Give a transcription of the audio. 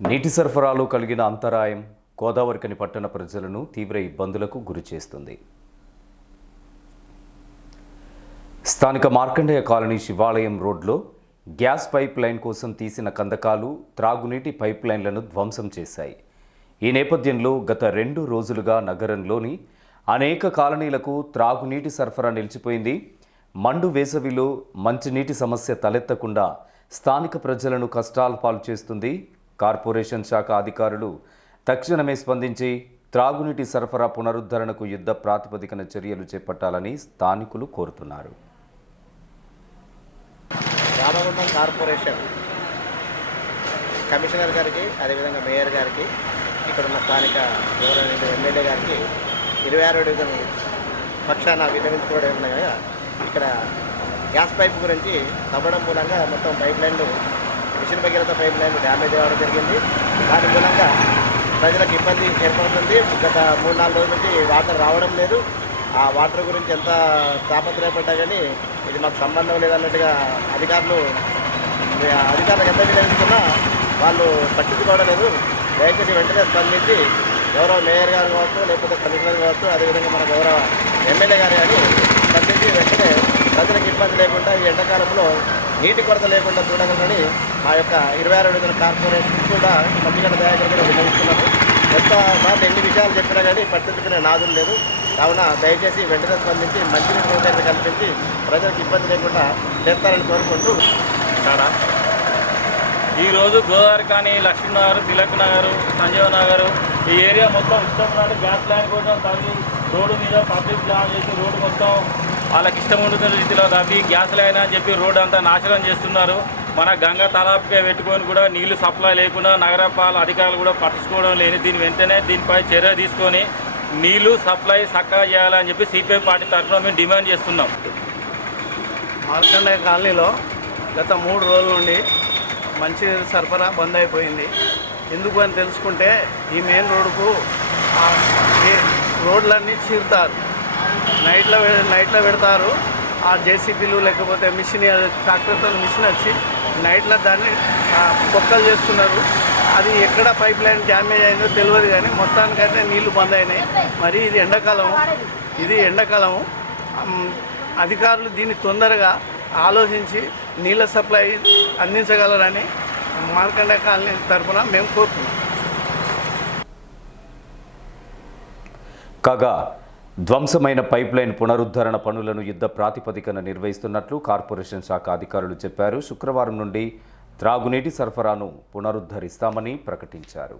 నీటి సరఫరాలో కలిగిన అంతరాయం గోదావరికని పట్టణ ప్రజలను తీవ్ర ఇబ్బందులకు గురి చేస్తుంది. స్థానిక మార్కండేయ కాలనీ శివాలయం రోడ్లో గ్యాస్ పైప్ లైన్ కోసం తీసిన కందకాలు త్రాగునీటి పైప్ లైన్లను ధ్వంసం చేశాయి. ఈ నేపథ్యంలో గత రెండు రోజులుగా నగరంలోని అనేక కాలనీలకు త్రాగునీటి సరఫరా నిలిచిపోయింది. మండు వేసవిలో మంచినీటి సమస్య తలెత్తకుండా స్థానిక ప్రజలను కష్టాల పాలు చేస్తుంది. కార్పొరేషన్ శాఖ అధికారులు తక్షణమే స్పందించి త్రాగునీటి సరఫరా పునరుద్ధరణకు యుద్ధ ప్రాతిపదికన చర్యలు చేపట్టాలని స్థానికులు కోరుతున్నారు. రామగుండం కార్పొరేషన్ కమిషనర్ గారికి అదేవిధంగా మేయర్ గారికి ఇక్కడ ఉన్న స్థానిక గౌరవనీయులు ఎమ్మెల్యే గారికి ఇరవై ఆరో డివిజన్ పక్షాన విన్నవించుకోవడం ఉండగా ఇక్కడ గ్యాస్ పైప్ గురించి తవ్వడం మూలంగా మొత్తం పైప్ లైన్లు మిషన్ భగీరథ పైప్ లైన్లు డ్యామేజ్ అవ్వడం జరిగింది. దాని మూలంగా ప్రజలకు ఇబ్బంది ఏర్పడుతుంది. గత మూడు నాలుగు రోజుల నుంచి వాటర్ రావడం లేదు. ఆ వాటర్ గురించి ఎంత తాపత్రయపడ్డా కానీ ఇది మాకు సంబంధం లేదన్నట్టుగా అధికారులు అధికారులకు ఎంత వినియోగించుకున్నా వాళ్ళు పట్టించుకోవడం లేదు. దయచేసి వెంటనే స్పందించి గౌరవ మేయర్ గారు కావచ్చు లేకపోతే కమిషనర్ కావచ్చు అదేవిధంగా మన గౌరవ ఎమ్మెల్యే గారు కానీ స్పందించి వెంటనే ప్రజలకు ఇబ్బంది లేకుండా ఈ ఎండాకాలంలో నీటి కొరత లేకుండా చూడగలరని మా యొక్క ఇరవై ఆరు విడుదల కార్పొరేషన్ కూడా పత్రికల దయాకర్ కూడా ఎంత మాట ఎన్ని విషయాలు చెప్పినా కానీ పట్టించుకునే నాదులు లేదు. కావున దయచేసి వెంటనే స్పందించి మంచినీటి సౌకర్యం కల్పించి ప్రజలకు ఇబ్బంది లేకుండా చేస్తారని కోరుకుంటూ చాలా ఈరోజు గోదావరి కానీ లక్ష్మీనగర్ తిలక్ నగర్ సంజీవ్ నగర్ ఈ ఏరియా మొత్తం ఇష్టం నాడు గ్యాస్ లైన్ కోసం తల్లి రోడ్డు మీద పబ్లిక్ ప్లాన్ చేసి రోడ్డు మొత్తం వాళ్ళకి ఇష్టం ఉండుతున్న రీతిలో తవ్వి గ్యాస్ లైన్ అని చెప్పి రోడ్డు అంతా నాశనం చేస్తున్నారు. మన గంగ తలాపిగా పెట్టుకొని కూడా నీళ్ళు సప్లై లేకుండా నగరపాల అధికారులు కూడా పట్టించుకోవడం లేని దీని వెంటనే దీనిపై చర్య తీసుకొని నీళ్ళు సప్లై చక్కగా చేయాలని చెప్పి సిపిఐ పార్టీ తరఫున మేము డిమాండ్ చేస్తున్నాం. మార్కండేయ కాలనీలో గత మూడు రోజుల నుండి మంచి సరఫరా బంద్ అయిపోయింది. ఎందుకు అని తెలుసుకుంటే ఈ మెయిన్ రోడ్డుకు ఆ రోడ్లన్నీ చీరుతారు. నైట్లో నైట్లో పెడతారు. ఆ జేసీబీలు లేకపోతే మిషన్ ట్రాక్టర్తో మిషన్ వచ్చి నైట్లో దాన్ని పొక్కలు చేస్తున్నారు. అది ఎక్కడ పైప్ లైన్ డ్యామేజ్ అయిందో తెలియదు కానీ మొత్తానికైతే నీళ్ళు బంద్ అయినాయి. మరి ఇది ఎండాకాలం ఇది ఎండాకాలము. అధికారులు దీన్ని తొందరగా ఆలోచించి నీళ్ళ సప్లై అందించగలరని మార్కండ కాలనీ తరఫున మేము కోరుతున్నాం కాగా ధ్వంసమైన పైప్లైన్ పునరుద్ధరణ పనులను యుద్ధ ప్రాతిపదికన నిర్వహిస్తున్నట్లు కార్పొరేషన్ శాఖ అధికారులు చెప్పారు. శుక్రవారం నుండి త్రాగునీటి సరఫరాను పునరుద్ధరిస్తామని ప్రకటించారు.